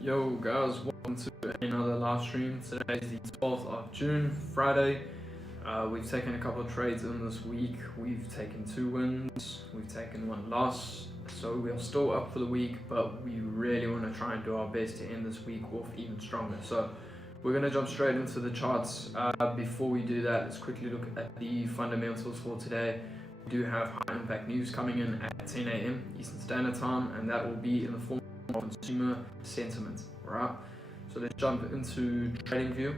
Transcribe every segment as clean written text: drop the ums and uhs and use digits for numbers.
Yo guys, welcome to another live stream. Today is the 12th of June, Friday. We've taken a couple of trades in this week. We've taken 2 wins, we've taken 1 loss. So we are still up for the week, but we really want to try and do our best to end this week off even stronger. So we're going to jump straight into the charts. Before we do that, let's quickly look at the fundamentals for today. We do have high impact news coming in at 10 a.m. Eastern Standard Time, and that will be in the form of consumer sentiment. Alright, so let's jump into trading view.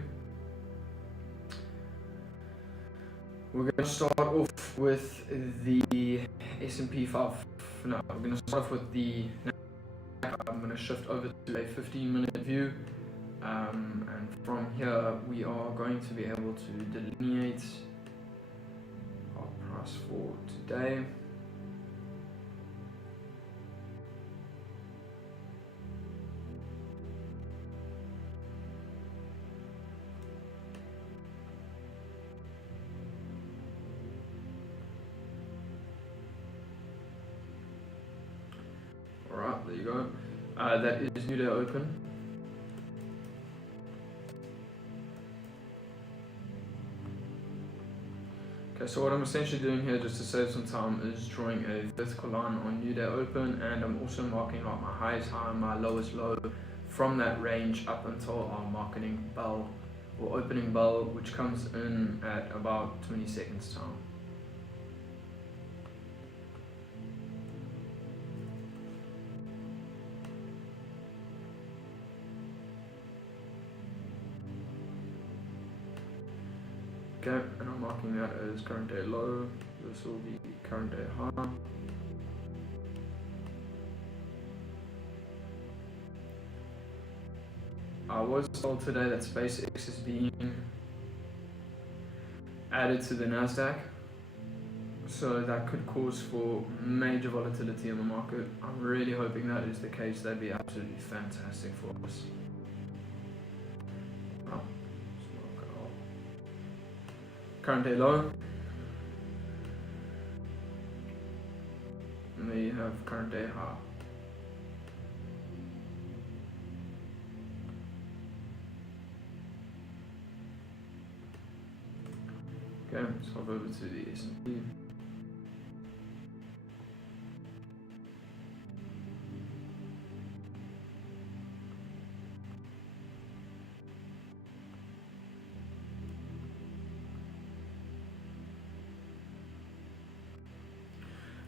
We're going to start off with the S&P 5. No, we're going to start off with the Nasdaq. I'm going to shift over to a 15-minute view, and from here we are going to be able to delineate our price for today. Alright, there you go. That is new day open. Okay, so what I'm essentially doing here, just to save some time, is drawing a vertical line on new day open, and I'm also marking out my highest high and my lowest low from that range up until our marketing bell or opening bell, which comes in at about 20 seconds time. Okay, and I'm marking that as current day low. This will be current day high. I was told today that SpaceX is being added to the Nasdaq, so that could cause for major volatility in the market. I'm really hoping that is the case. That'd be absolutely fantastic for us. Current day low, and there you have current day high. Okay, let's hop over to the S&P.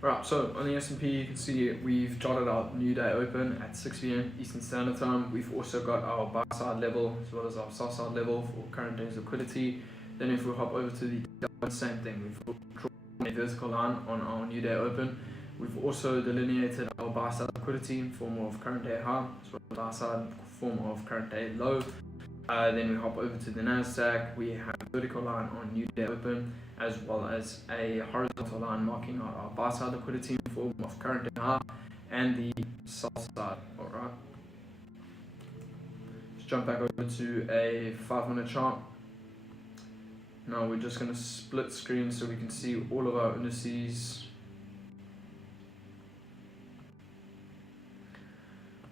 Right, so on the S&P you can see we've jotted out new day open at 6 p.m. Eastern Standard Time. We've also got our buy side level as well as our sell side level for current day's liquidity. Then if we hop over to the Dow Jones, same thing, we've drawn a vertical line on our new day open. We've also delineated our buy side liquidity in form of current day high as well as buy side form of current day low. Then we hop over to the Nasdaq. We have a vertical line on new day open, as well as a horizontal line marking out our buy side liquidity in form of current day high and the sell side. Alright, let's jump back over to a 5-minute chart. Now we're just going to split screen so we can see all of our indices.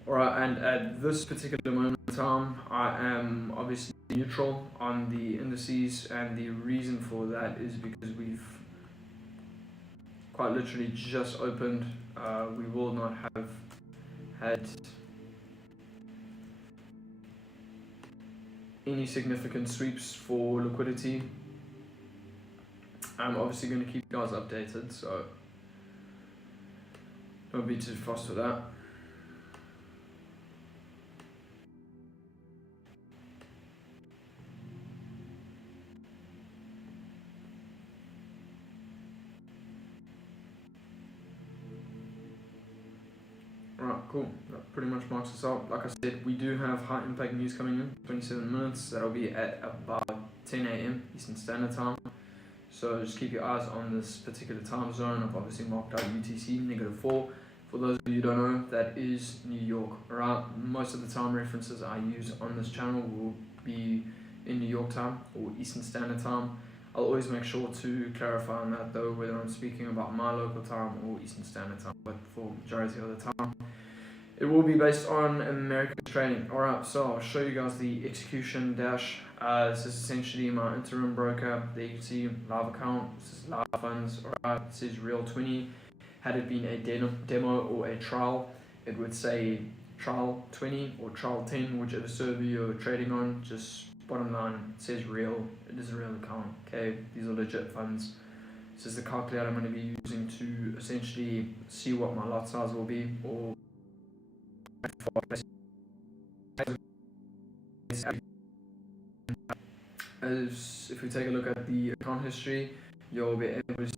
Alright, and at this particular moment in time, I am obviously neutral on the indices, and the reason for that is because we've quite literally just opened. We will not have had any significant sweeps for liquidity. I'm obviously going to keep you guys updated, so don't be too fast with that. Alright, cool. That pretty much marks us out. Like I said, we do have high impact news coming in, 27 minutes. That'll be at about 10 a.m. Eastern Standard Time. So just keep your eyes on this particular time zone. I've obviously marked out UTC -4. For those of you who don't know, that is New York. Alright, most of the time references I use on this channel will be in New York time or Eastern Standard Time. I'll always make sure to clarify on that though, whether I'm speaking about my local time or Eastern Standard Time, but for majority of the time It will be based on American trading. Alright, so I'll show you guys the execution dash. This is essentially my interim broker. There you can see live account, this is live funds. Alright, it says real 20. Had it been a demo or a trial, it would say trial 20 or trial 10, whichever server you're trading on. Just bottom line, it says real. It is a real account. Okay, these are legit funds. This is the calculator I'm going to be using to essentially see what my lot size will be, or as if we take a look at the account history, you'll be able to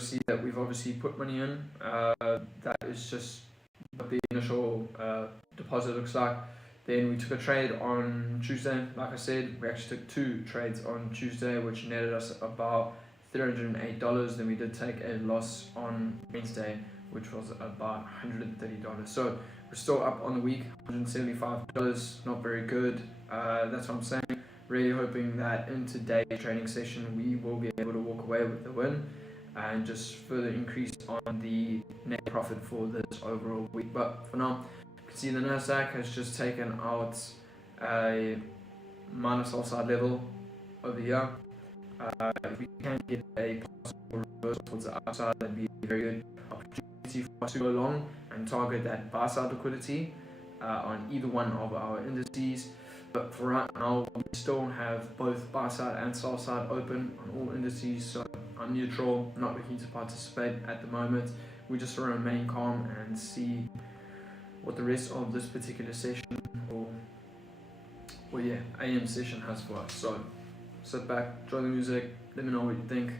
see that we've obviously put money in. That is just what the initial deposit looks like. Then we took a trade on Tuesday. Like I said, we actually took 2 trades on Tuesday, which netted us about $308. Then we did take a loss on Wednesday, which was about $130. So we're still up on the week, $175. Not very good. That's what I'm saying. Really hoping that in today's trading session we will be able to walk away with the win and just further increase on the net profit for this overall week. But for now, you can see the Nasdaq has just taken out a minus upside level over here. If we can get a possible reverse towards the upside, that'd be a very good opportunity for us to go long and target that buy side liquidity on either one of our indices. But for right now, we still have both buy side and sell side open on all indices, so I'm neutral, not looking to participate at the moment. We just want to remain calm and see what the rest of this particular session or AM session has for us. So sit back, enjoy the music, let me know what you think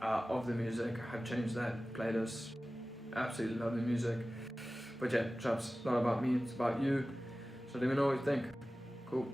of the music. I have changed that playlist, absolutely love the music. But yeah, chaps, it's not about me, it's about you, so let me know what you think. Cool.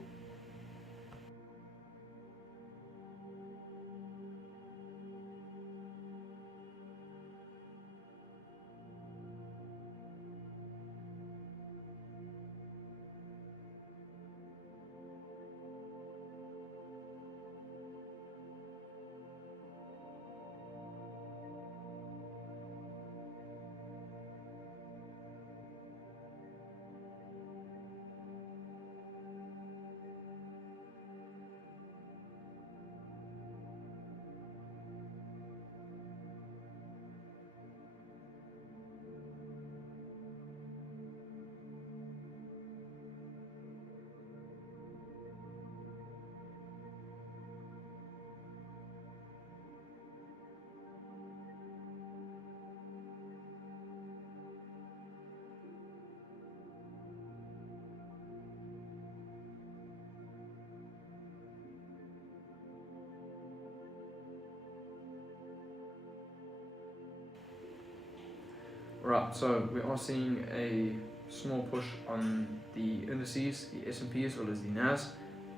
Right, so we are seeing a small push on the indices, the S&P as well as the NAS,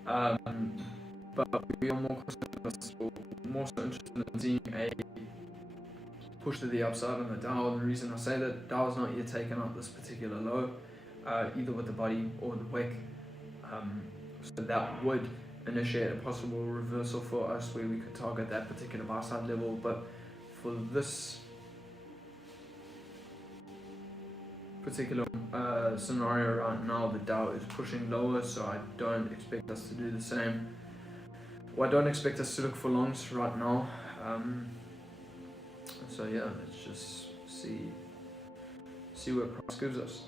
but we are more so interested in seeing a push to the upside on the Dow. And the reason I say that, Dow is not yet taken out this particular low, either with the body or the wick, so that would initiate a possible reversal for us where we could target that particular buy side level. But for this particular scenario right now, the Dow is pushing lower, so I don't expect us to do the same. Well, I don't expect us to look for longs right now. So yeah, let's just see what price gives us.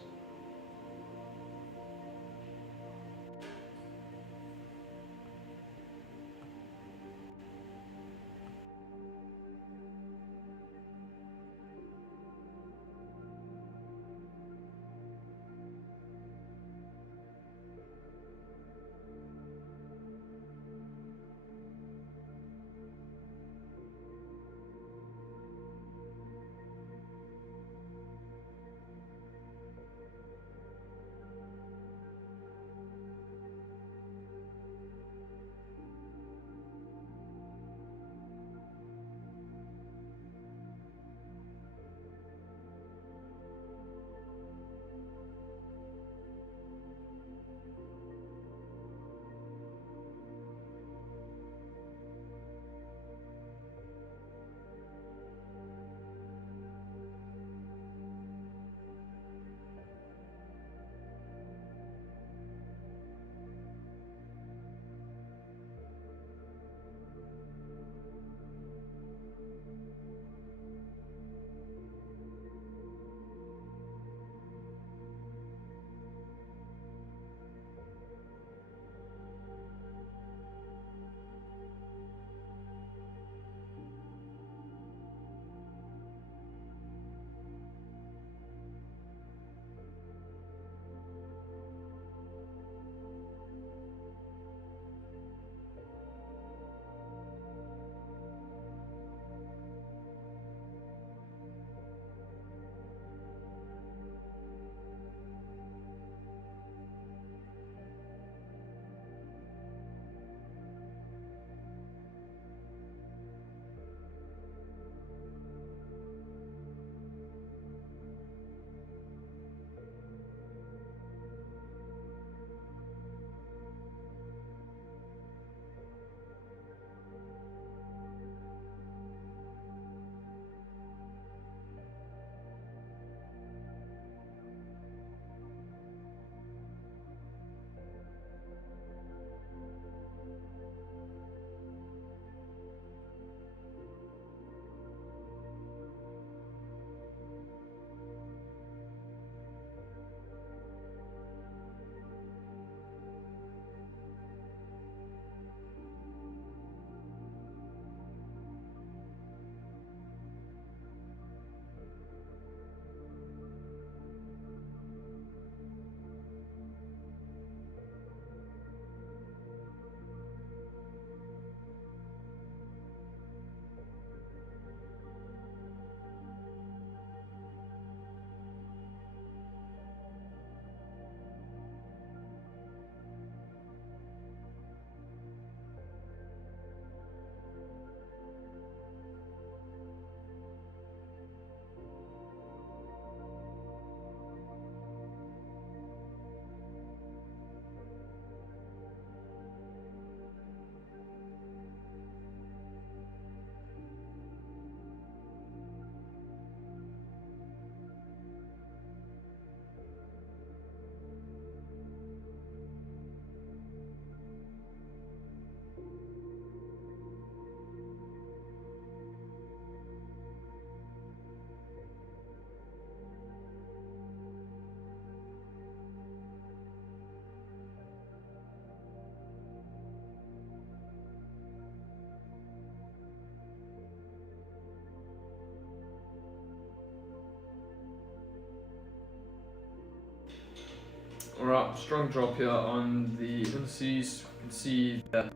Alright, strong drop here on the indices. You can see that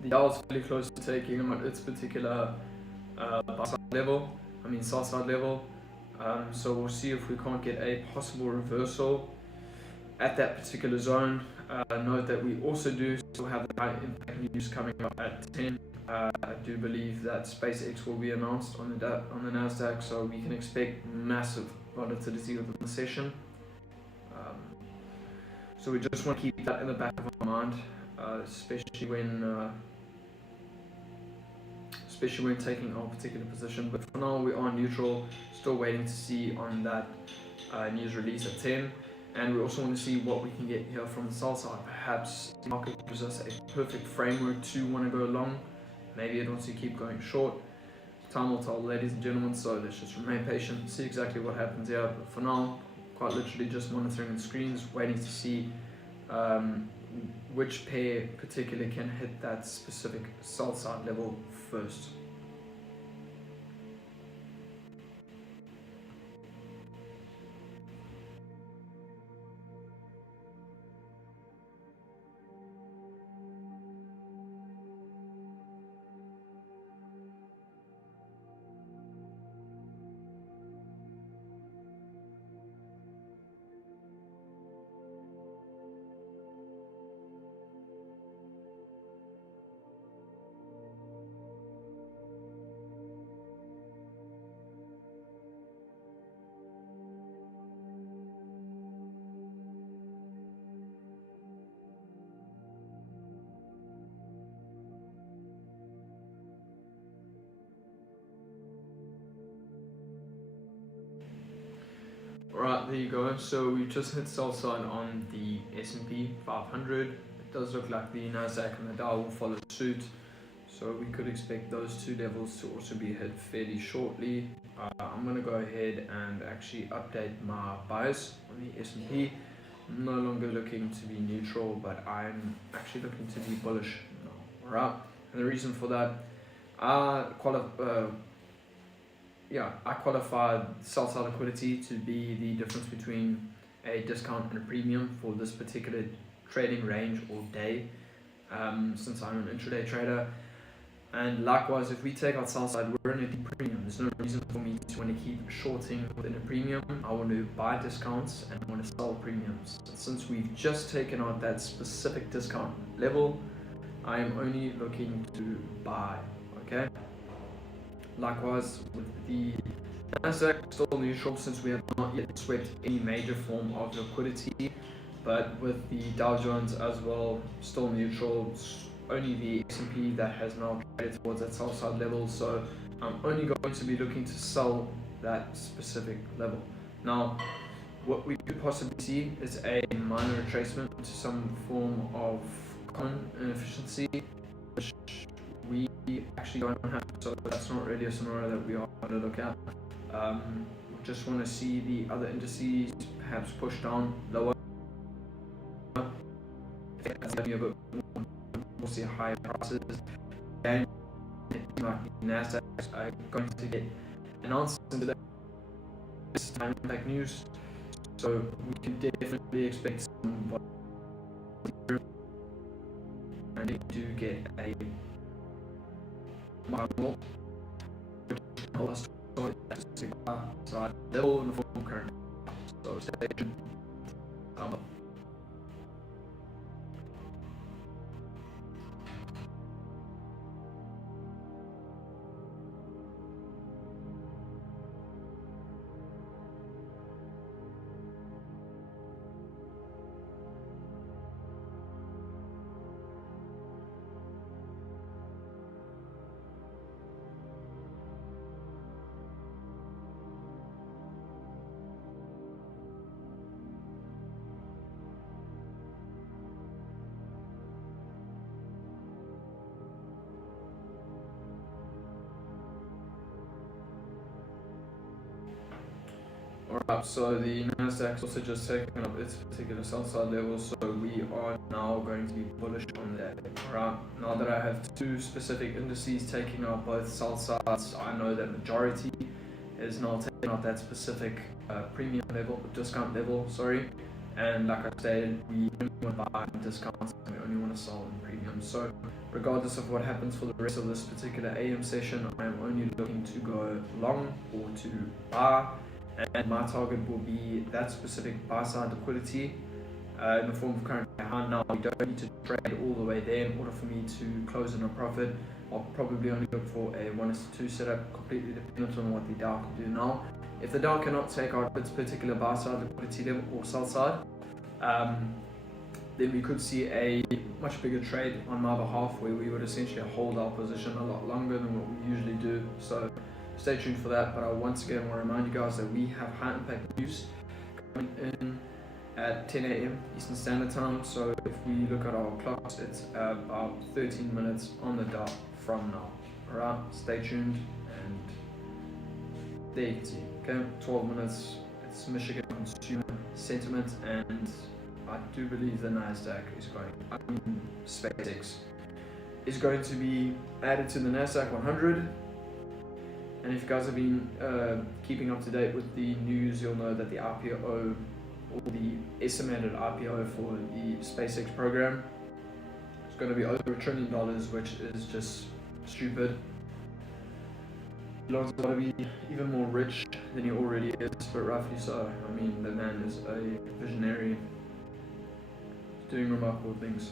the Dow is fairly close to taking them at its particular sell side level. So we'll see if we can't get a possible reversal at that particular zone. Note that we also do still have the high impact news coming up at 10. I do believe that SpaceX will be announced on the Nasdaq, so we can expect massive volatility within the session. So we just want to keep that in the back of our mind, especially when taking our particular position. But for now, we are neutral, still waiting to see on that news release at 10. And we also want to see what we can get here from the sell side. Perhaps the market gives us a perfect framework to want to go long. Maybe it wants to keep going short. Time will tell, ladies and gentlemen, so let's just remain patient, see exactly what happens here. But for now, quite literally just monitoring the screens, waiting to see which pair particularly can hit that specific sell side level first. Right, there you go. So we just hit sell side on the S&P 500. It does look like the Nasdaq and the Dow will follow suit. So we could expect those two levels to also be hit fairly shortly. I'm going to go ahead and actually update my bias on the S&P. I'm no longer looking to be neutral, but I'm actually looking to be bullish now. Alright, and the reason for that, I qualified sell-side liquidity to be the difference between a discount and a premium for this particular trading range or day, since I'm an intraday trader. And likewise, if we take out sell-side, we're in a deep premium. There's no reason for me to want to keep shorting within a premium. I want to buy discounts and I want to sell premiums. And since we've just taken out that specific discount level, I am only looking to buy, okay? Likewise, with the Nasdaq, still neutral since we have not yet swept any major form of liquidity, but with the Dow Jones as well, still neutral. It's only the S&P that has now traded towards that sell side level, so I'm only going to be looking to sell that specific level. Now, what we could possibly see is a minor retracement to some form of common inefficiency, which we actually don't have, so that's not really a scenario that we are going to look at. We just want to see the other indices perhaps push down lower. If that's a bit more, we'll see higher prices, and like the Nasdaq are going to get announced into this time impact news, so we can definitely expect some volatility, and they do get a model which can hold us to that side level in the form of current. So stay tuned. Alright, so the Nasdaq's also just taken up its particular sell side level, so we are now going to be bullish on that. Alright, now that I have two specific indices taking out both sell sides, I know that majority is now taking out that specific premium level, discount level, sorry. And like I said, we only want to buy in discounts and we only want to sell in premiums. So regardless of what happens for the rest of this particular AM session, I am only looking to go long or to buy, and my target will be that specific buy side liquidity in the form of current high. Now, we don't need to trade all the way there in order for me to close in a profit. I'll probably only look for a 1:2 setup, completely dependent on what the Dow can do now. If the Dow cannot take out its particular buy side liquidity level or sell side, then we could see a much bigger trade on my behalf, where we would essentially hold our position a lot longer than what we usually do. So stay tuned for that. But I once again want to remind you guys that we have high impact news coming in at 10 a.m. Eastern Standard Time. So if we look at our clocks, it's about 13 minutes on the dot from now. Alright, stay tuned, and there you can see, okay, 12 minutes, it's Michigan consumer sentiment, and I do believe the Nasdaq is SpaceX is going to be added to the Nasdaq 100. And if you guys have been keeping up to date with the news, you'll know that the IPO, or the estimated IPO for the SpaceX program, is going to be over $1 trillion, which is just stupid. Elon's got to be even more rich than he already is, but roughly so. I mean, the man is a visionary, doing remarkable things.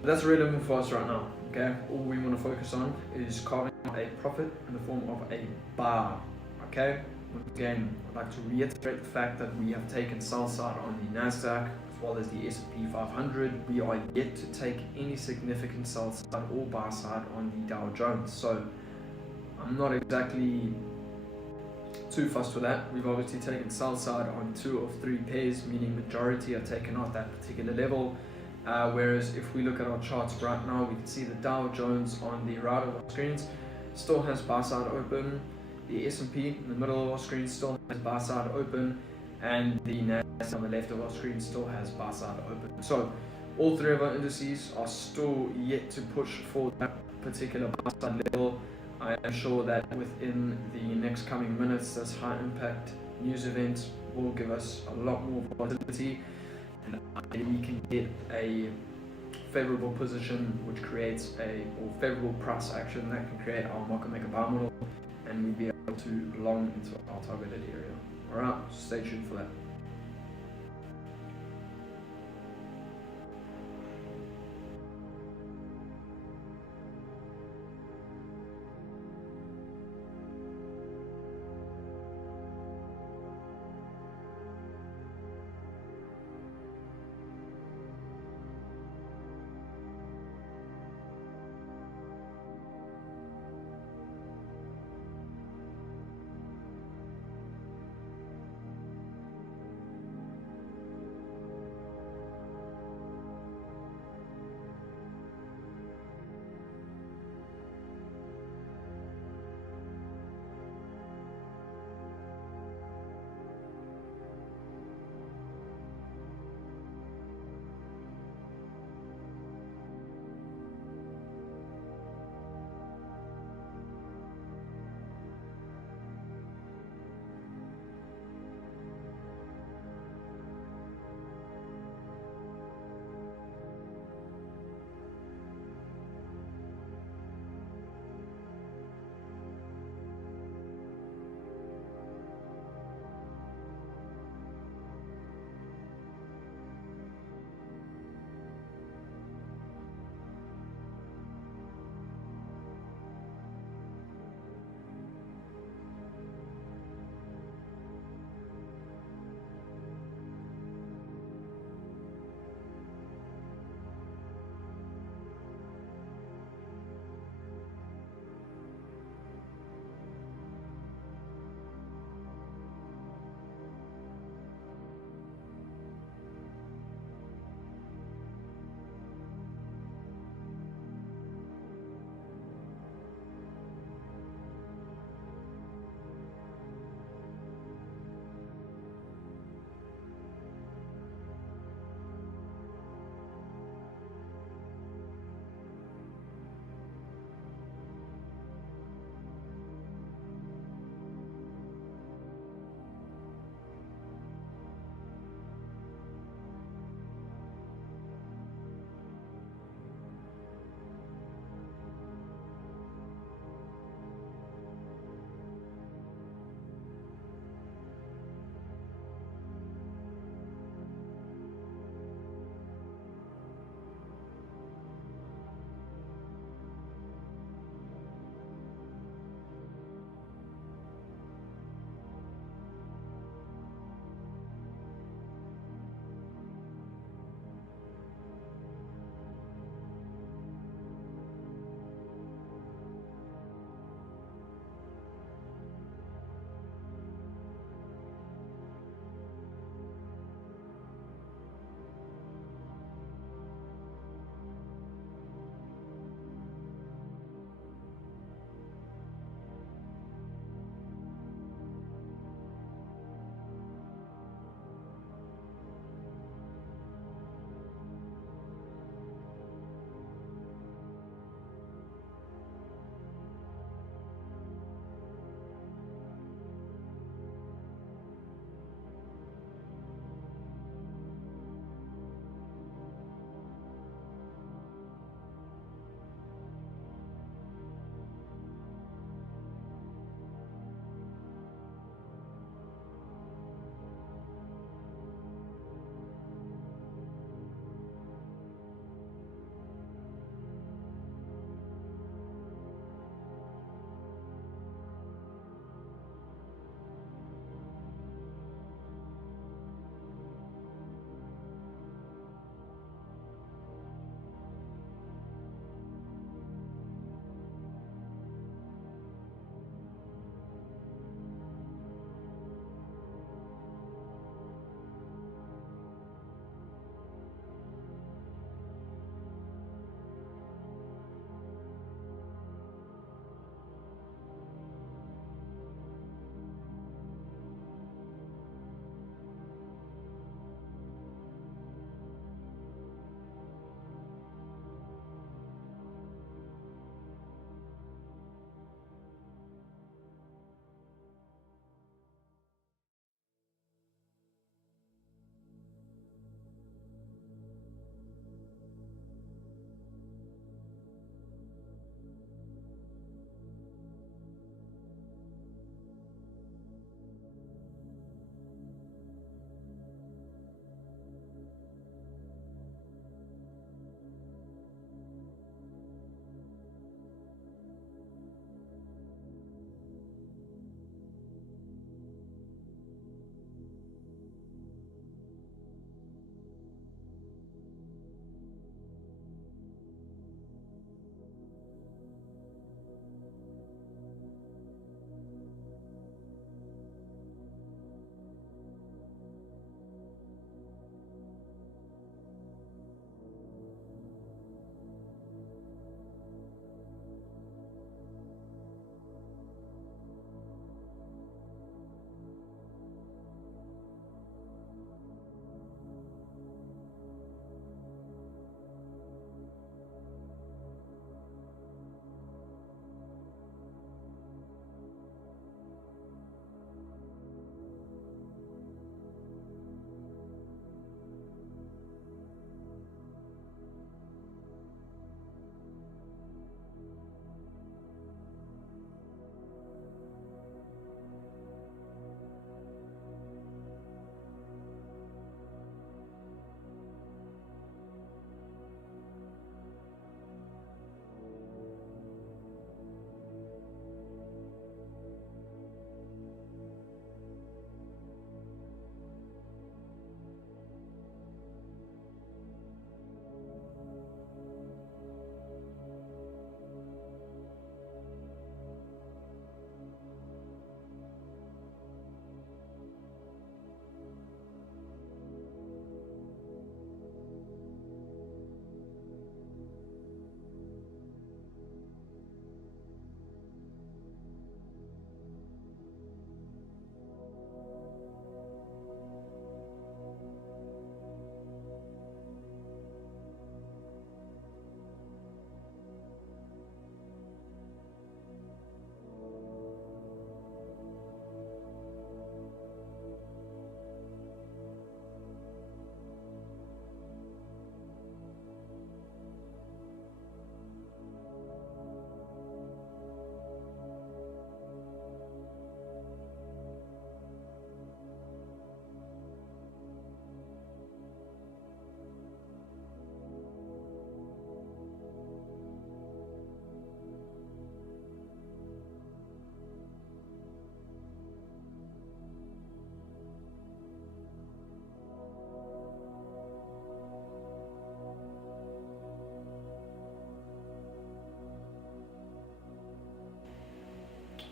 But that's relevant for us right now, okay? All we want to focus on is carving out a profit in the form of a bar, okay? Once again, I'd like to reiterate the fact that we have taken sell side on the Nasdaq as well as the S&P 500. We are yet to take any significant sell side or buy side on the Dow Jones. So I'm not exactly too fussed with that. We've obviously taken sell side on 2 of 3 pairs, meaning majority have taken out that particular level. Whereas if we look at our charts right now, we can see the Dow Jones on the right of our screens still has buy side open. The S&P in the middle of our screen still has buy side open, and the Nasdaq on the left of our screen still has buy side open. So all 3 of our indices are still yet to push for that particular buy side level. I am sure that within the next coming minutes, this high impact news event will give us a lot more volatility, and we can get a favorable position which creates or favorable price action that can create our market maker buy model, and we'll be able to long into our targeted area. Alright, stay tuned for that.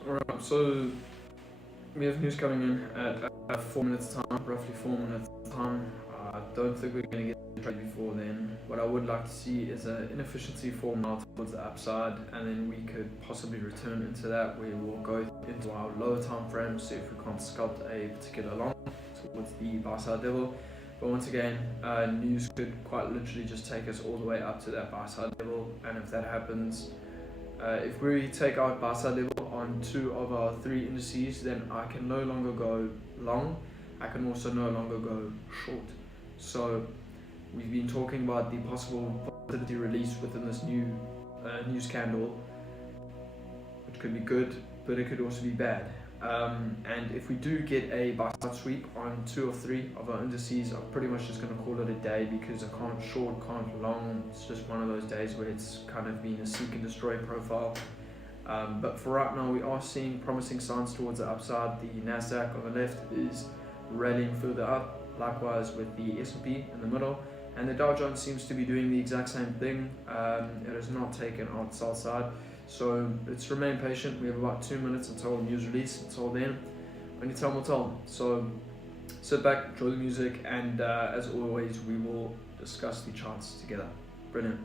Alright, so we have news coming in at 4 minutes time, roughly 4 minutes time. I don't think we're going to get the trade before then. What I would like to see is an inefficiency form now towards the upside, and then we could possibly return into that. We will go into our lower time frame, see if we can't sculpt a particular long towards the buy side level. But once again, news could quite literally just take us all the way up to that buy side level, and if that happens, if we take our buy side level on 2 of our 3 indices, then I can no longer go long. I can also no longer go short. So we've been talking about the possible volatility release within this new news candle, which could be good, but it could also be bad. And if we do get a buy side sweep on 2 or 3 of our indices, I'm pretty much just going to call it a day, because I can't short, can't long. It's just one of those days where it's kind of been a seek and destroy profile. But for right now, we are seeing promising signs towards the upside. The Nasdaq on the left is rallying further up, likewise with the S&P in the middle, and the Dow Jones seems to be doing the exact same thing. It has not taken out sell side, so let's remain patient. We have about 2 minutes until news release. Until then, only time will tell. So sit back, enjoy the music, and as always, we will discuss the charts together. Brilliant.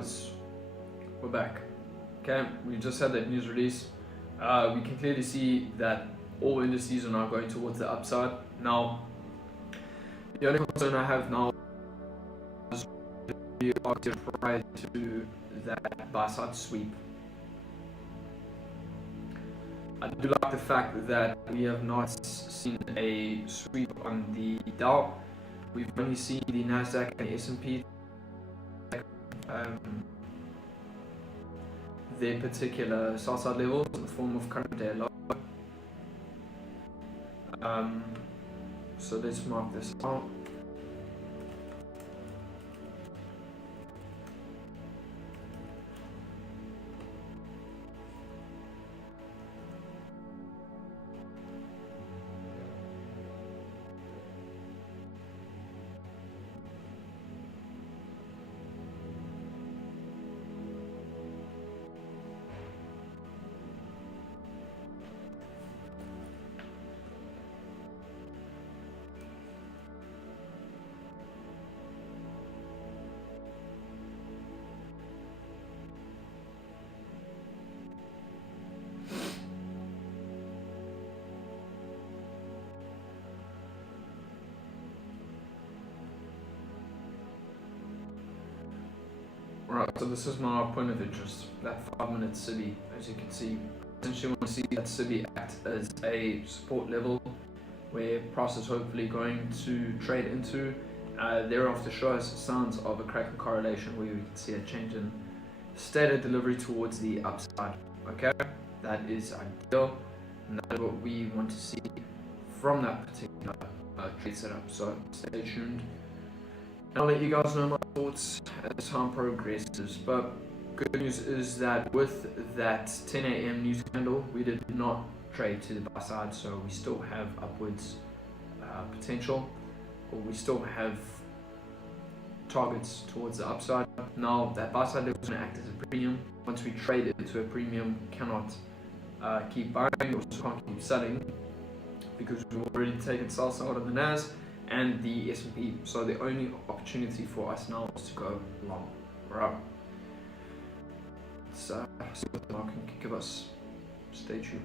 guys, we're back. Okay, we just had that news release. We can clearly see that all indices are now going towards the upside. Now, the only concern I have now is prior to that buy side sweep. I do like the fact that we have not seen a sweep on the Dow. We've only seen the Nasdaq and the S&P their particular sell-side levels in the form of current day low. So let's mark this out. Right, so this is my point of interest, that 5-minute SIBI, as you can see. Essentially want to see that SIBI act as a support level where price is hopefully going to trade into. Thereafter shows signs of a cracking correlation where we can see a change in state of delivery towards the upside. Okay, that is ideal, and that is what we want to see from that particular trade setup. So stay tuned. I'll let you guys know my thoughts as time progresses, but good news is that with that 10 a.m. news candle, we did not trade to the buy side, so we still have upwards potential, or we still have targets towards the upside. Now that buy side level is going to act as a premium. Once we trade it to a premium, cannot keep buying, we also can't keep selling because we've already taken sell side of the NAS and the S&P, so the only opportunity for us now is to go long. Right, so see what the market can give us. Stay tuned.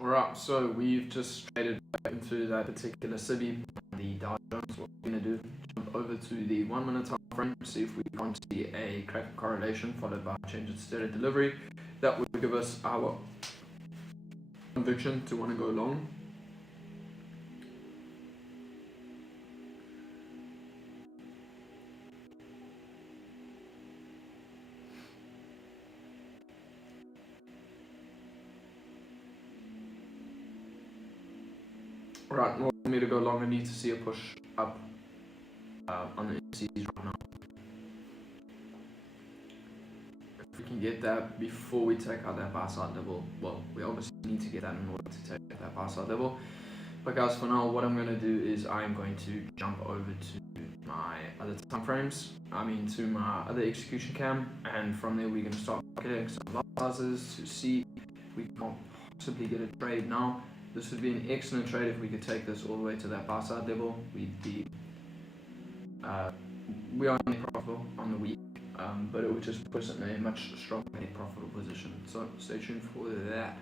Alright, so we've just traded back into that particular civvy, the Dow Jones. What we're going to do, jump over to the 1 minute time frame, see if we can't see a crack correlation followed by a change in state of delivery. That would give us our conviction to want to go long. Right, in order for me to go long, I need to see a push up on the indices right now. If we can get that before we take out that buy side level, well, we obviously need to get that in order to take that buy side level. But guys, for now, what I'm going to do is I'm going to jump over to my other time frames, to my other execution cam, and from there we're going to start getting some lot sizes to see if we can possibly get a trade now. This would be an excellent trade if we could take this all the way to that buy side level. We'd be, we are only profitable on the week, but it would just put us in a much stronger profitable position. So stay tuned for that.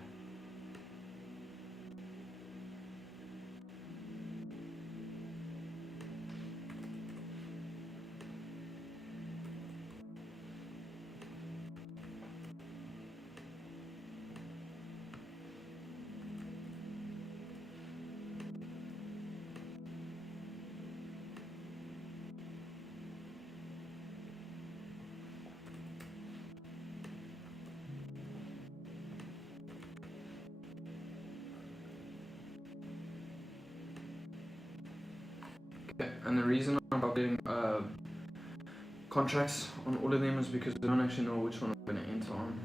And the reason I'm getting contracts on all of them is because we don't actually know which one we're going to enter on.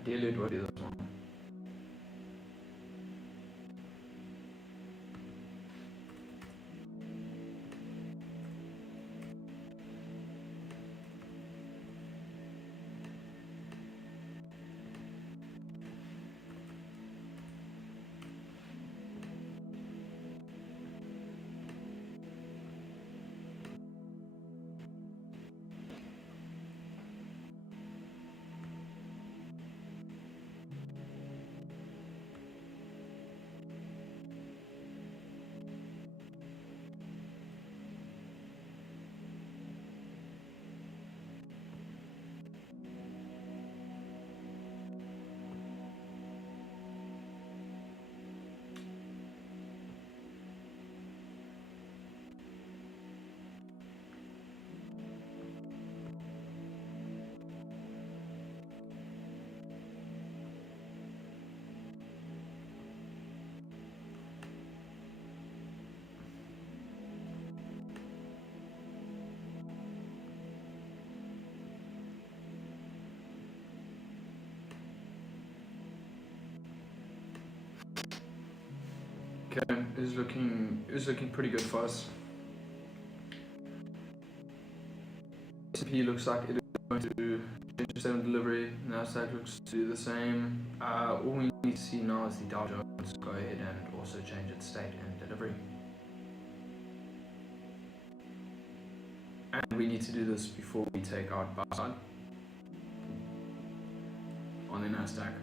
Ideally it would be this one. Okay, it's looking pretty good for us. S&P looks like it is going to change state of delivery. Nasdaq looks to do the same. All we need to see now is the Dow Jones go ahead and also change its state and delivery. And we need to do this before we take out buy side on the Nasdaq.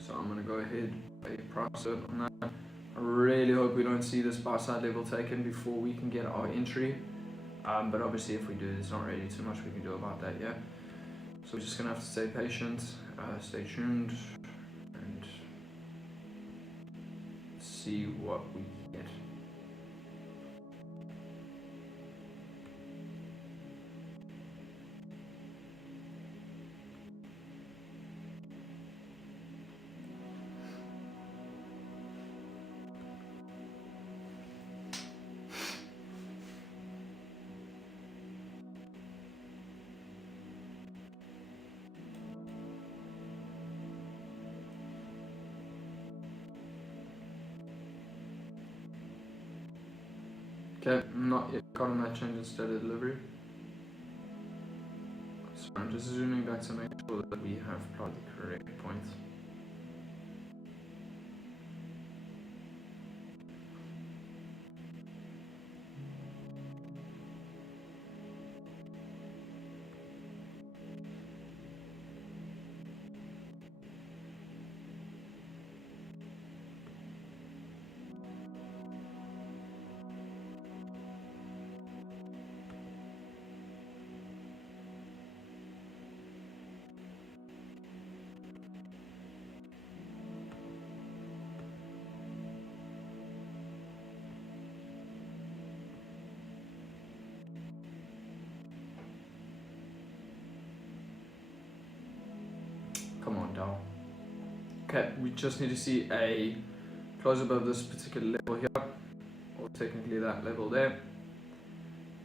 So I'm going to go ahead and price it on that. I really hope we don't see this buy side level taken before we can get our entry. But obviously if we do, there's not really too much we can do about that yet. So we're just going to have to stay patient, stay tuned, and see what we get. Okay, not yet got on that change in state of delivery. So I'm just zooming back to make sure that we have plotted the correct points. Dow. Okay, we just need to see a close above this particular level here, or technically that level there.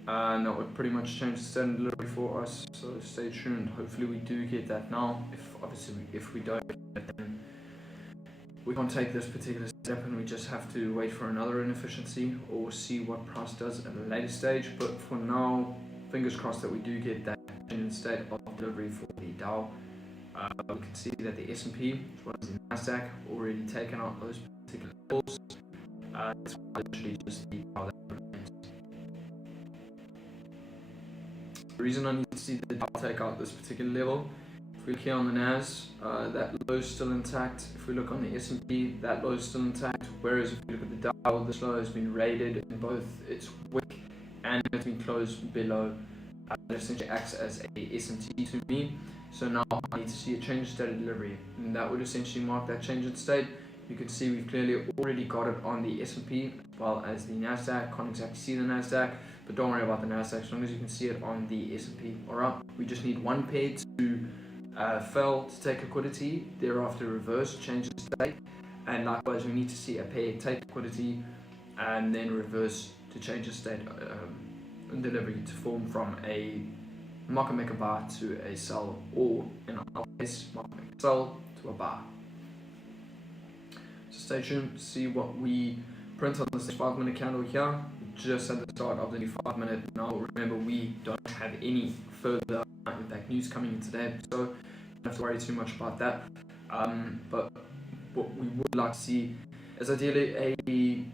And that would pretty much change the standard delivery for us, so stay tuned. Hopefully we do get that now. If we don't get it, then we can't take this particular step and we just have to wait for another inefficiency or see what price does at a later stage. But for now, fingers crossed that we do get that in state of delivery for the Dow. We can see that the S&P as well as the Nasdaq already taken out those particular levels. It's literally just the Dow that remains. The reason I need to see the Dow take out this particular level, if we look here on the Nas, that low is still intact. If we look on the S&P, that low is still intact. Whereas if we look at the Dow, this low has been raided in both its wick and it's been closed below. That essentially acts as a S&T to me. So now I need to see a change in state of delivery, and that would essentially mark that change in state. You can see we've clearly already got it on the S&P as well as the Nasdaq. Can't exactly see the Nasdaq, but don't worry about the Nasdaq as long as you can see it on the S&P. Alright, we just need one pair to fail to take liquidity, thereafter reverse, change the state, and likewise we need to see a pair take liquidity and then reverse to change the state in delivery to form from a market maker bar to a sell, or in our case, market maker sell to a bar. So stay tuned to see what we print on this 5-minute candle here, just at the start of the new 5-minute. Now remember, we don't have any further impact news coming in today, so don't have to worry too much about that. But what we would like to see is ideally a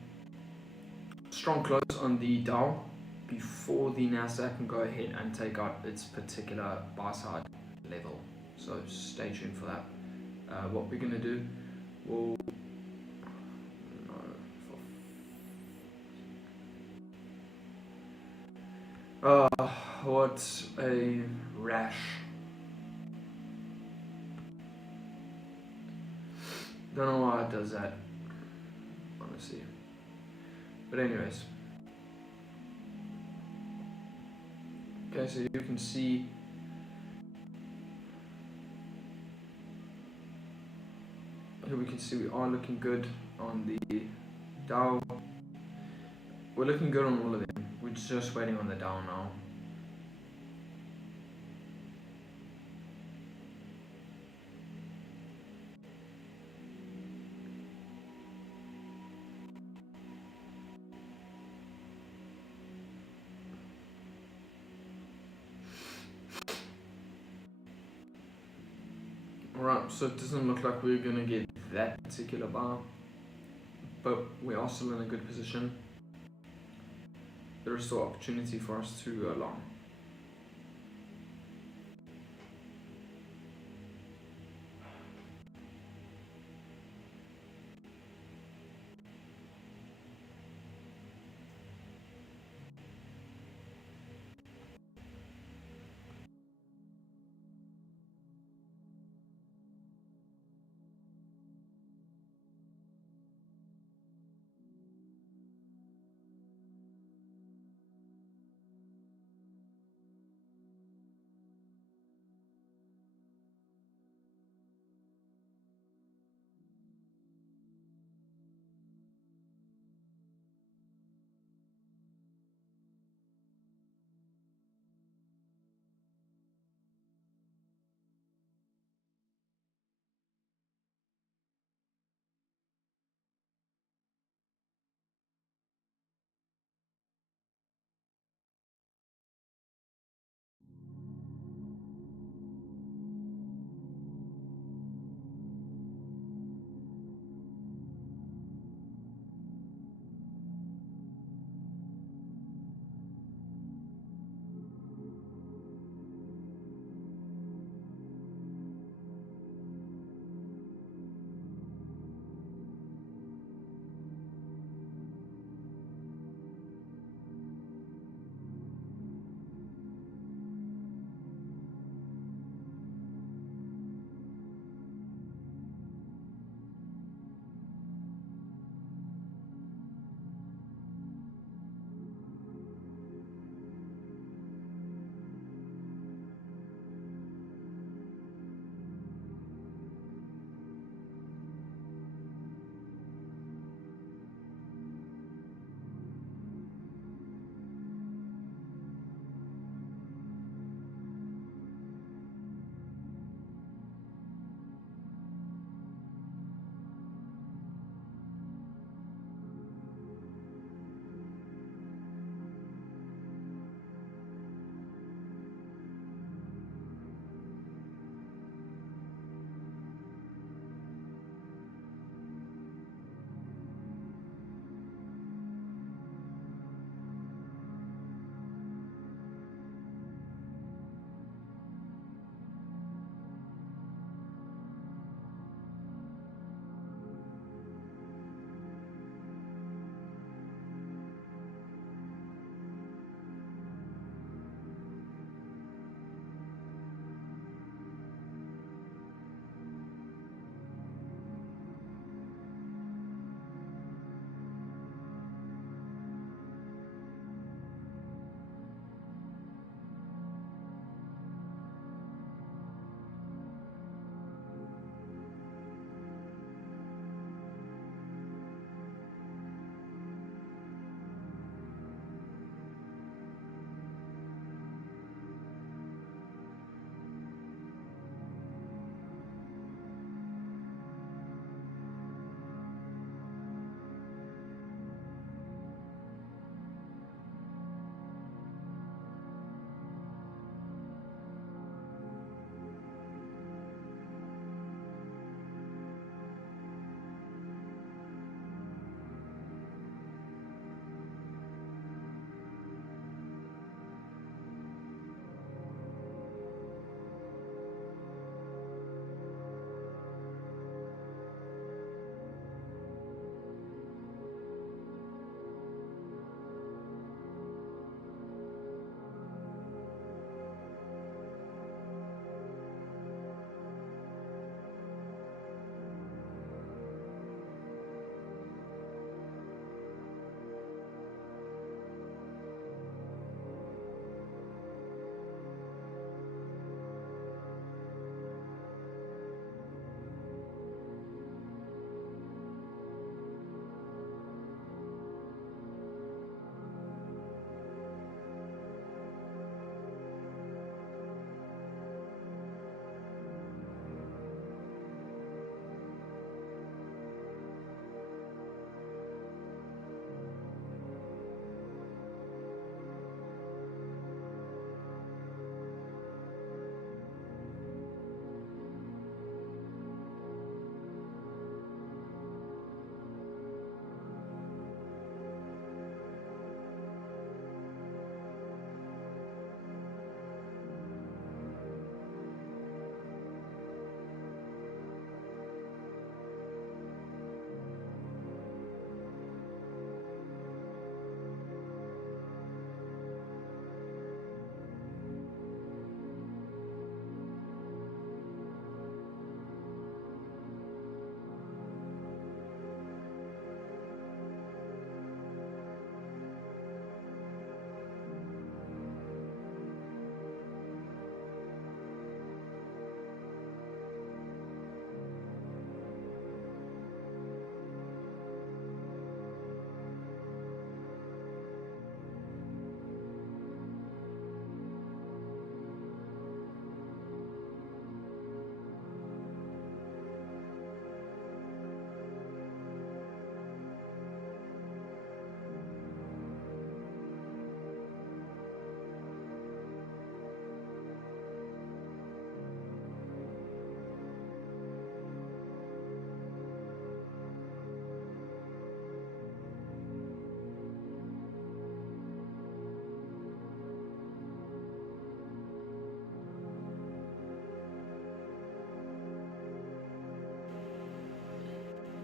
strong close on the Dow before the Nasdaq can go ahead and take out its particular buy side level. So stay tuned for that. What we're going to do, we'll what a rash. Don't know why it does that, honestly. But anyways. Okay, so you can see here we can see we are looking good on the Dow. We're looking good on all of them. We're just waiting on the Dow now. Alright, so it doesn't look like we're going to get that particular bar, but we are still in a good position. There is still opportunity for us to go long.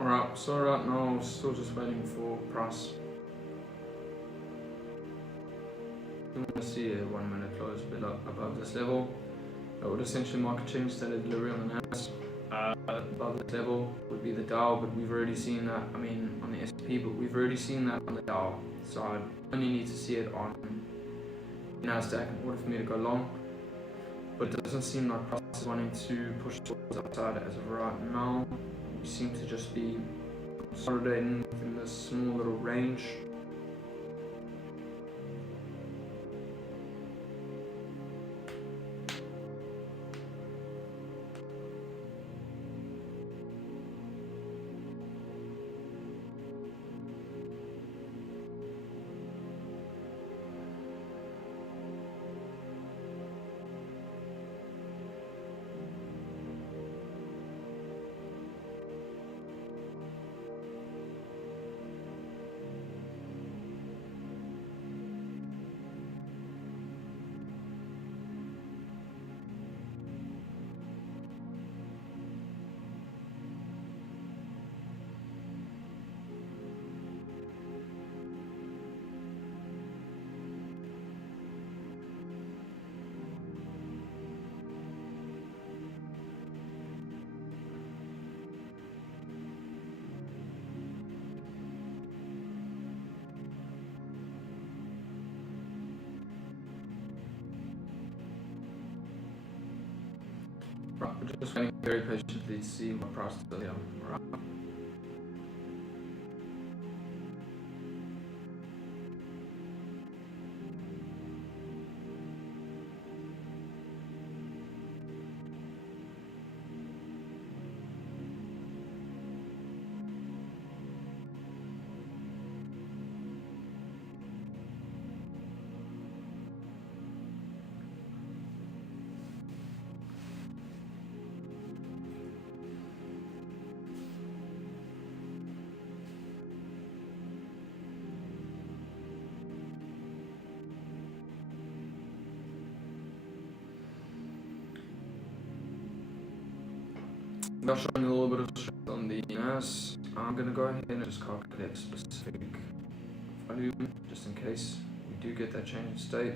Alright, so right now, still just waiting for price. We want to see a 1 minute close a bit up above this level. That would essentially mark a change standard delivery on the Nasdaq. Above this level would be the Dow, but we've already seen that, I mean on the S&P, but we've already seen that on the Dow. So I only need to see it on Nasdaq in order for me to go long. But it doesn't seem like price is wanting to push towards upside as of right now. We seem to just be consolidating within this small little range. Right, we're just waiting very patiently to see what price does here. Right. Not showing a little bit of strength on the NAS. I'm gonna go ahead and just calculate a specific volume just in case we do get that change in state.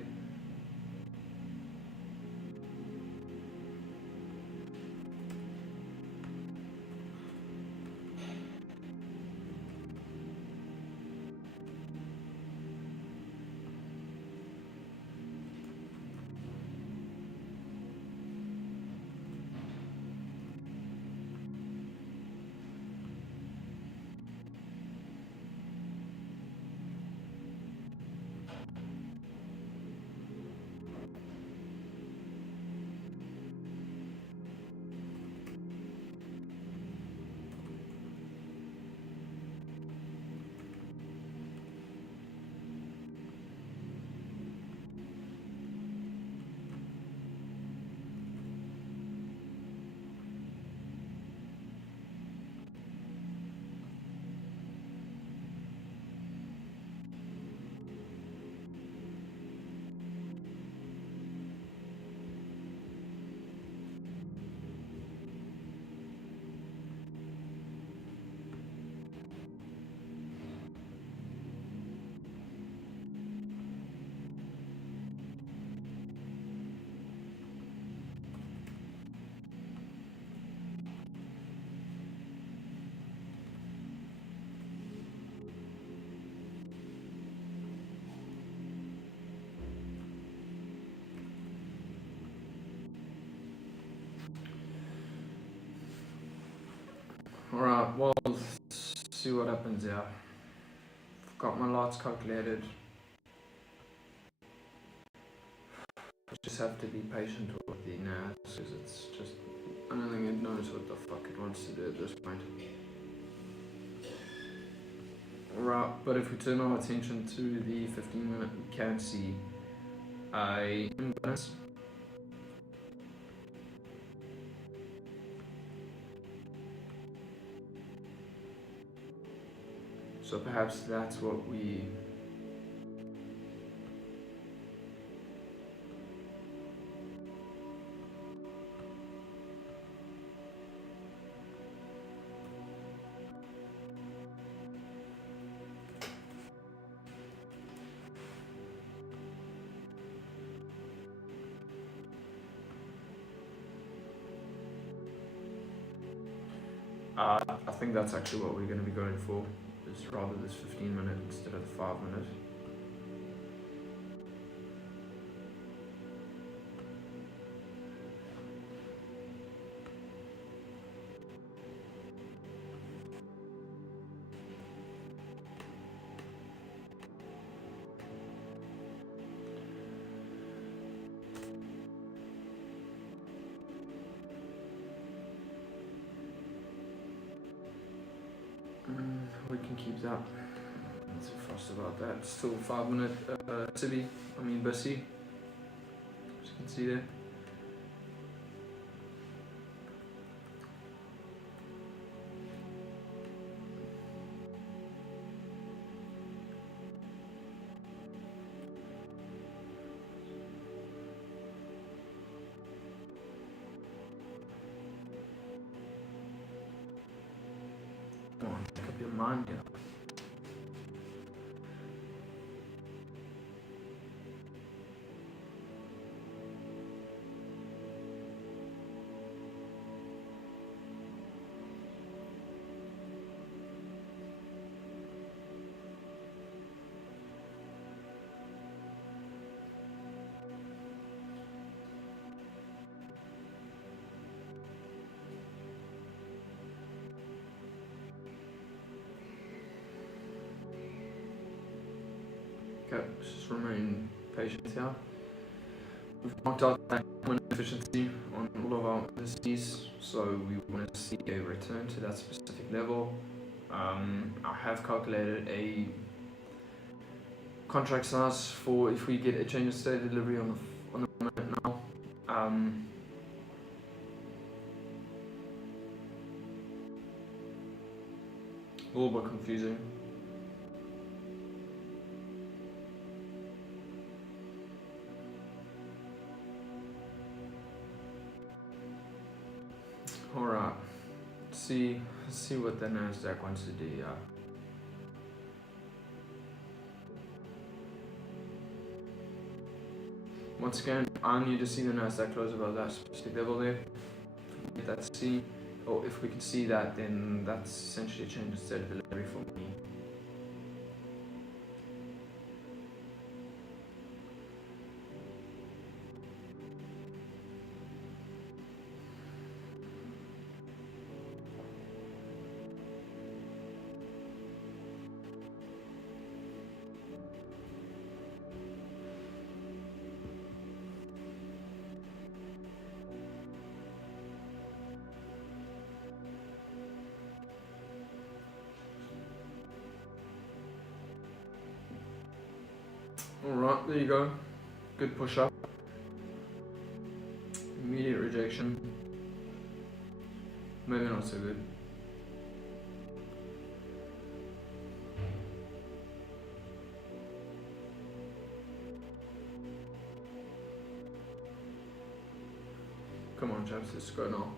Alright, well, let's see what happens here. I've got my lots calculated. I just have to be patient with the NAS because it's just, I don't think it knows what the fuck it wants to do at this point. Right, but if we turn our attention to the 15 minute, we can see a imbalance. So perhaps that's what we I think that's actually what we're going to be going for, is rather this 15-minute instead of the 5-minute. We can keep that. Not too fussed about that. Still 5-minute BUSY, as you can see there. Come on, make up your mind, yeah. Okay, let's just remain patient here. We've marked out that common efficiency on all of our indices, so we want to see a return to that specific level. I have calculated a contract size for if we get a change of state of delivery on the minute now. A little bit confusing. Alright, let's see what the Nasdaq wants to do, yeah. Once again, I need to see the Nasdaq close above that specific level there. If we get that C, or if we can see that, then that's essentially a change of state of delivery for me. Alright, there you go. Good push up. Immediate rejection. Maybe not so good. Come on, chaps, let's go now.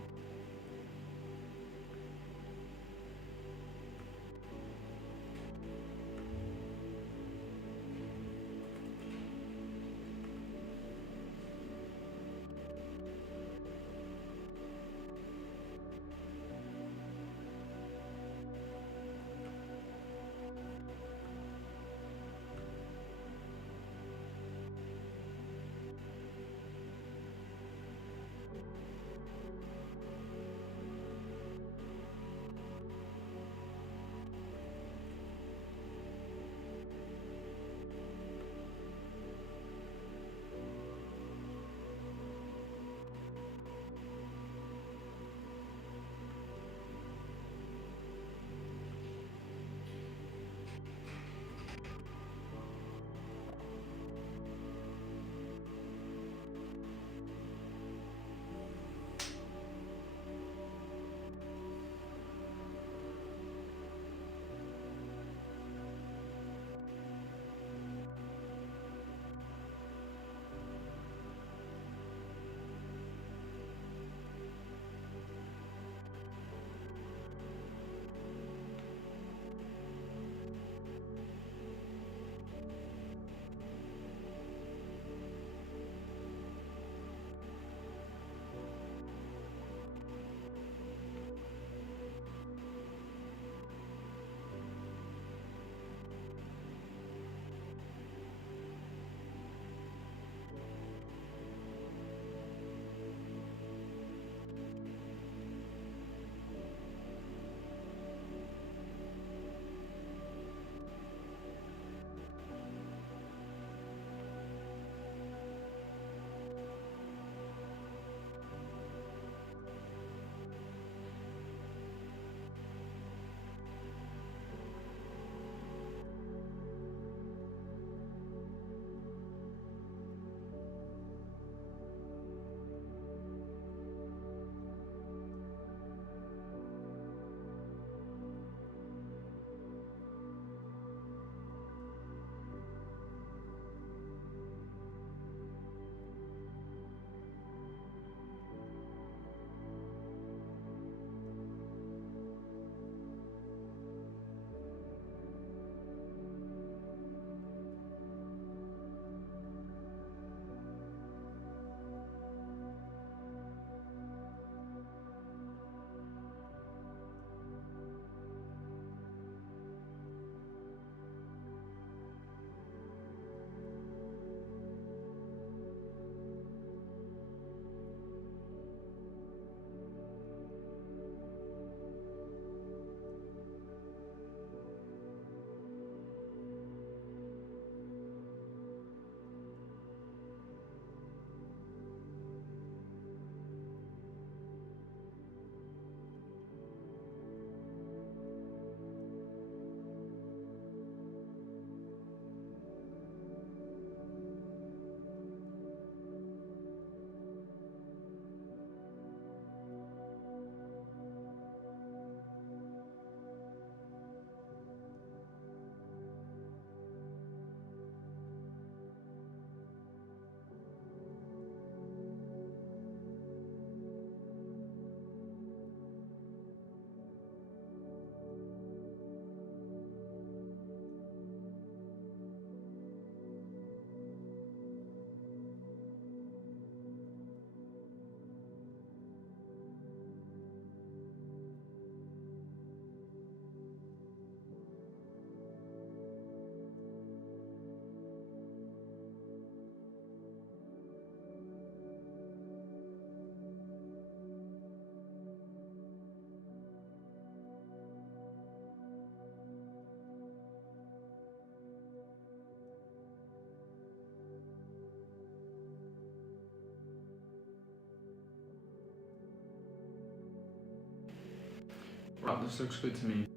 Right, this looks good to me.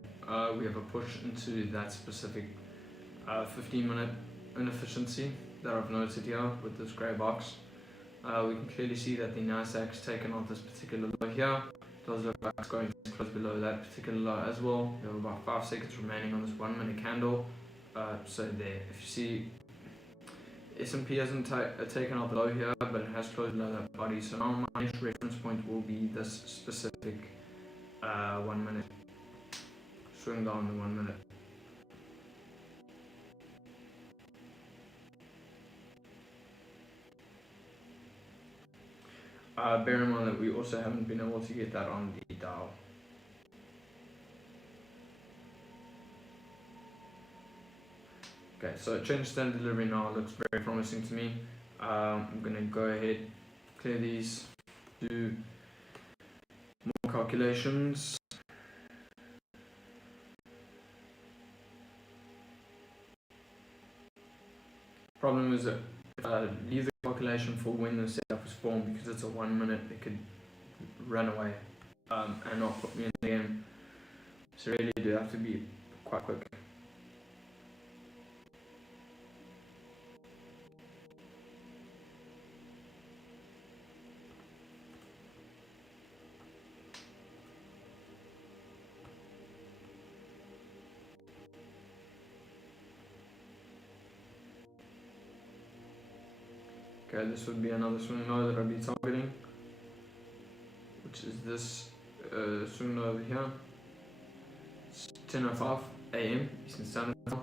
We have a push into that specific 15-minute inefficiency that I've noted here with this grey box. We can clearly see that the Nasdaq's taken off this particular low here. It does look like it's going to close below that particular low as well. We have about 5 seconds remaining on this 1 minute candle. So there, if you see, S&P hasn't taken off low here, but it has closed below that body. So now my next reference point will be this specific 1 minute. Swing down the 1 minute. Bear in mind that we also haven't been able to get that on the Dow. Okay, so change standard delivery now looks very promising to me. I'm going to go ahead, clear these, do more calculations. Problem is that if I leave the calculation for when the setup is formed, because it's a 1 minute, it could run away and not put me in the game. So really do have to be quite quick. Okay, this would be another swing low that I'll be targeting, which is this swing low over here. It's 10:05 AM Eastern Standard Time.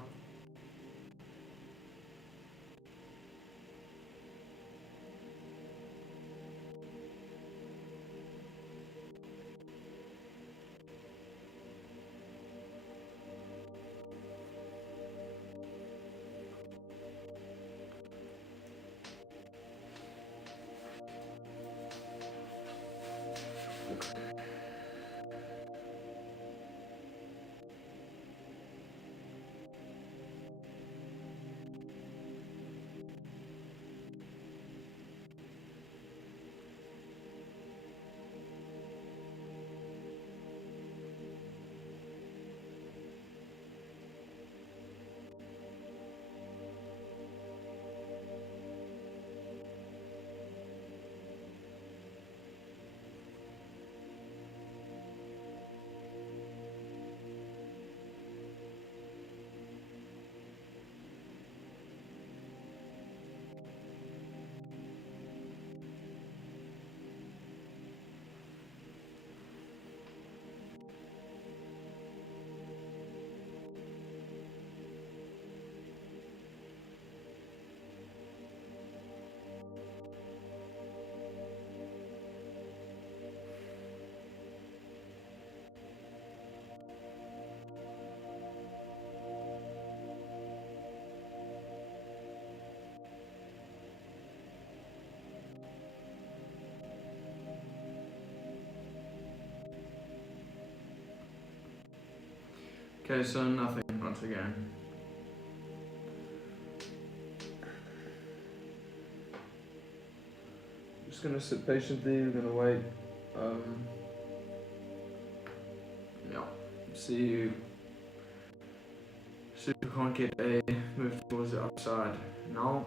Okay, so nothing once again. Just gonna sit patiently, we're gonna wait. Yeah, see if we can't get a move towards the upside now.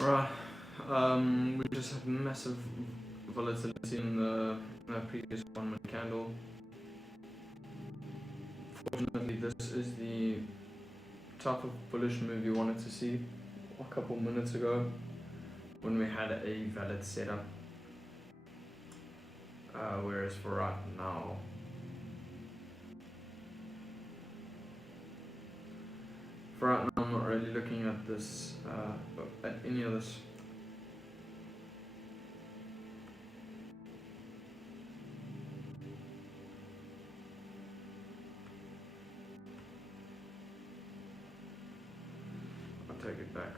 Alright, we just had massive volatility in the previous 1 minute candle. Fortunately, this is the type of bullish move you wanted to see a couple minutes ago when we had a valid setup. Whereas for right now, I'm not really looking at this, at any of this. I'll take it back.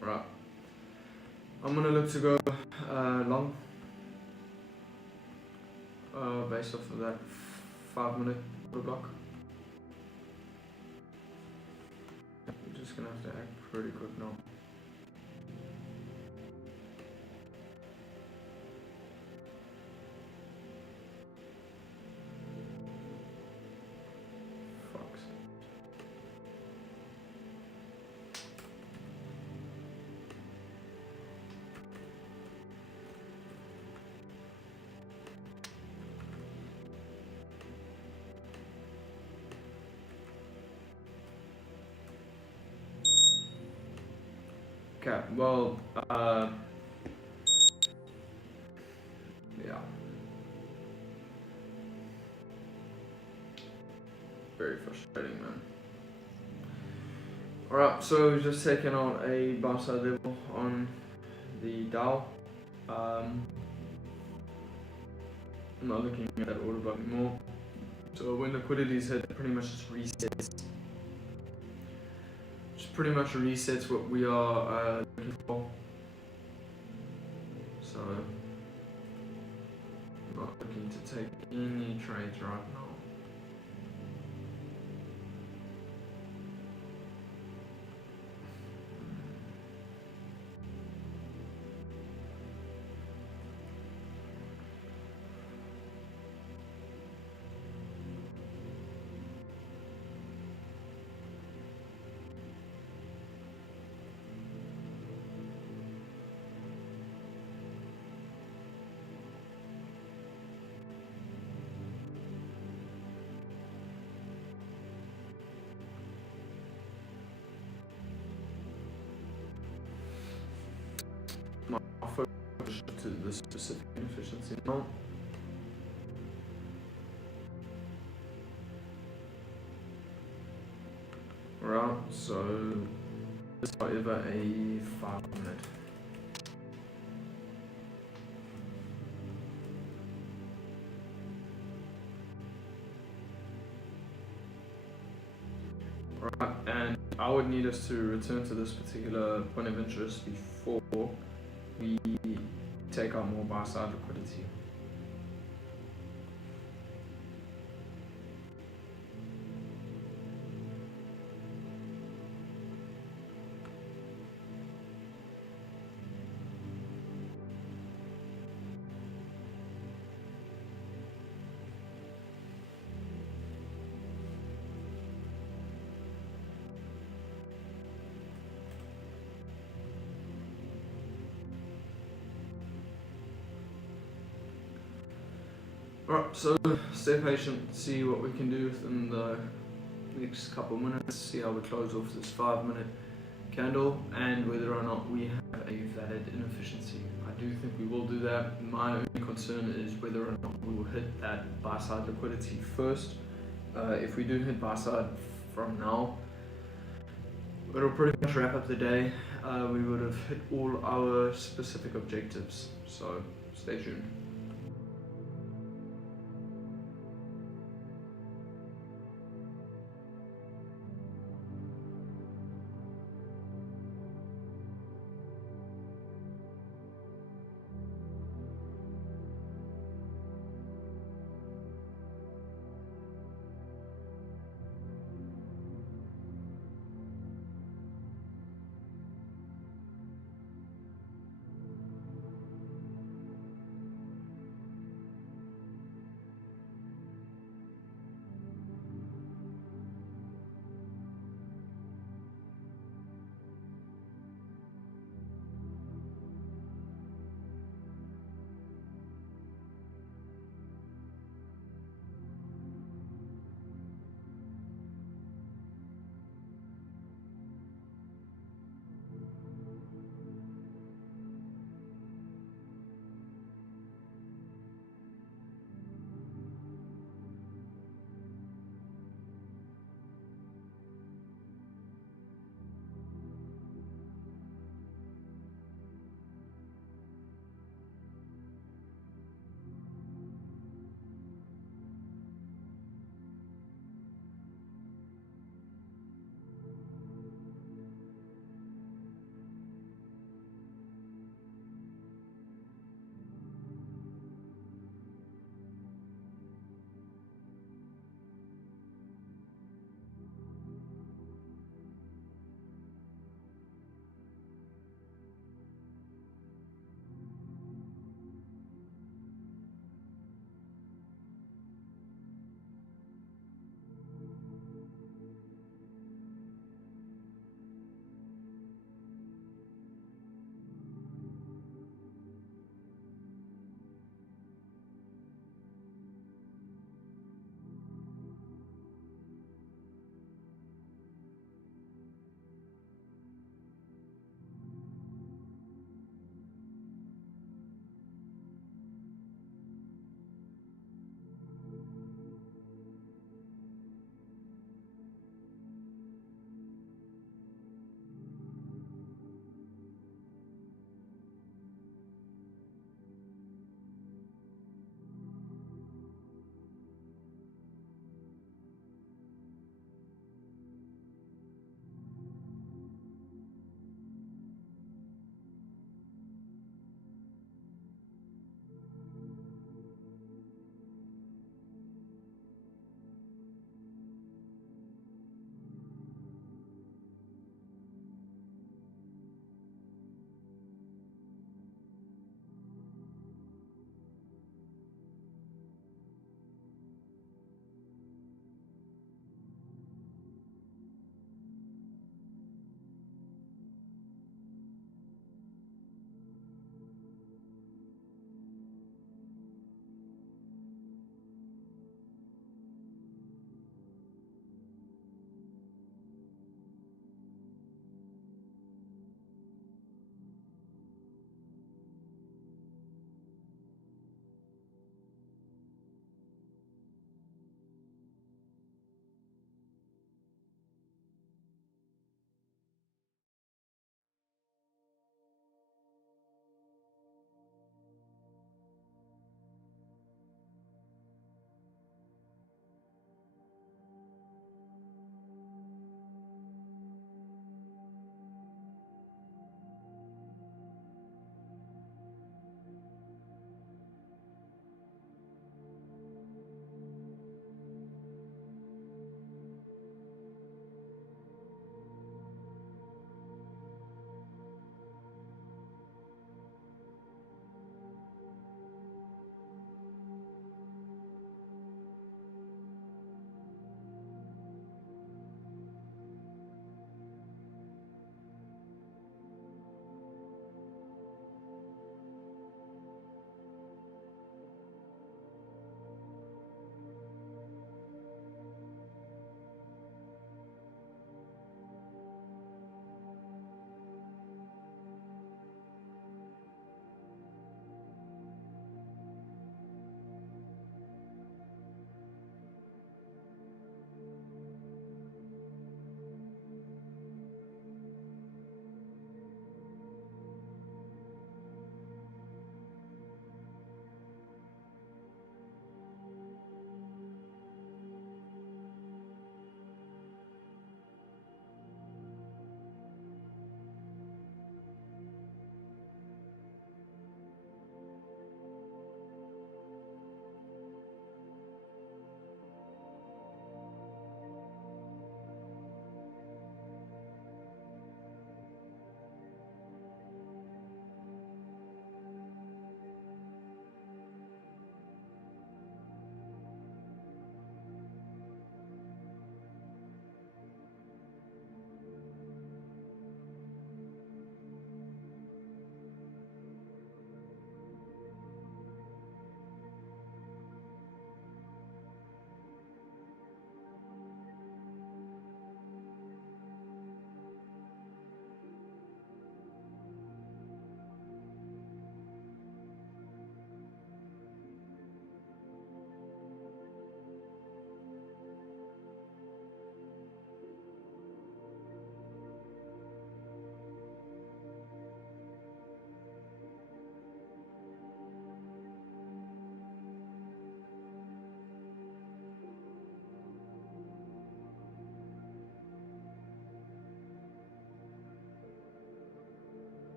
Right, I'm gonna look to go long, based off of that 5 minute order block. I'm just gonna have to act pretty quick now. Fucks. Okay, well, yeah. Very frustrating, man. Alright, so we've just taken out a buy side level on the Dow. I'm not looking at that order block anymore. So when liquidity is hit, it pretty much just resets. Pretty much resets what we are looking for. So I'm not looking to take any trades right now. I'll focus to the specific inefficiency now. Alright, so this is however a 5 minute. Alright, and I would need us to return to this particular point of interest before we take out more buy side liquidity. Alright, so stay patient, see what we can do within the next couple of minutes, see how we close off this 5 minute candle and whether or not we have a valid inefficiency. I do think we will do that. My only concern is whether or not we will hit that buy side liquidity first. If we do hit buy side from now, it'll pretty much wrap up the day. we would have hit all our specific objectives. So stay tuned.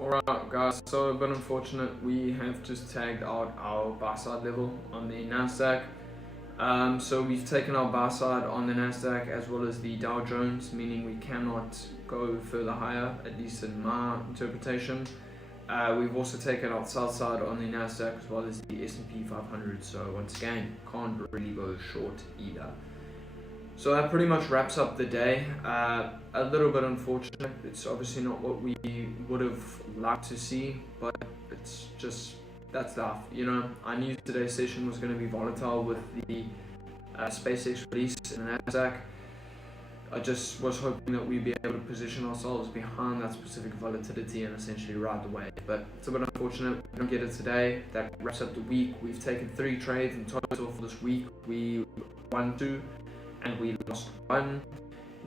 Alright guys, so a bit unfortunate, we have just tagged out our buy side level on the Nasdaq. So we've taken our buy side on the Nasdaq as well as the Dow Jones, meaning we cannot go further higher, at least in my interpretation. We've also taken our sell side on the Nasdaq as well as the S&P 500, so once again, can't really go short either. So that pretty much wraps up the day. A little bit unfortunate. It's obviously not what we would have liked to see, but it's just, that's life. You know, I knew today's session was going to be volatile with the SpaceX release in the Nasdaq. I just was hoping that we'd be able to position ourselves behind that specific volatility and essentially ride the wave. But it's a bit unfortunate we don't get it today. That wraps up the week. We've taken 3 trades in total for this week. We won 2. And we lost 1.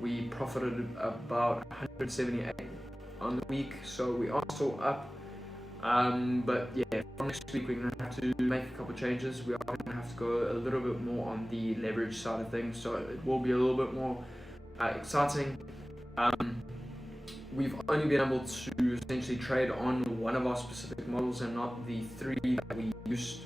We profited about 178 on the week, so we are still up. But yeah, from next week we're going to have to make a couple changes. We are going to have to go a little bit more on the leverage side of things, so it will be a little bit more exciting. We've only been able to essentially trade on one of our specific models and not the 3 that we used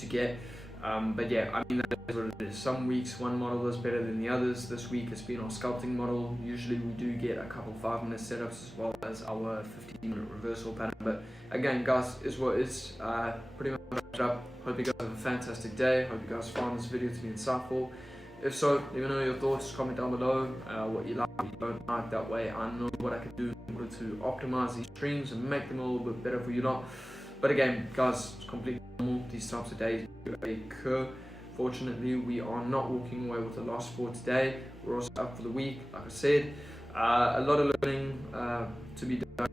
to get. But yeah, I mean, that is what it is. Some weeks one model is better than the others. This week it's been our sculpting model. Usually we do get a couple 5-minute setups as well as our 15-minute reversal pattern. But again, guys, is what is. Pretty much wrapped it up. Hope you guys have a fantastic day. Hope you guys found this video to be insightful. If so, let me know your thoughts. Comment down below what you like, what you don't like. That way I know what I can do in order to optimize these streams and make them a little bit better for you lot. But again, guys, it's completely normal. These types of days occur. Fortunately, we are not walking away with a loss for today. We're also up for the week, like I said. A lot of learning to be done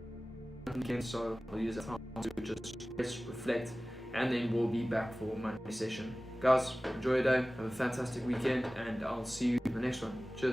again, so I'll use that time to just reflect, and then we'll be back for Monday session. Guys, enjoy your day, have a fantastic weekend, and I'll see you in the next one. Cheers.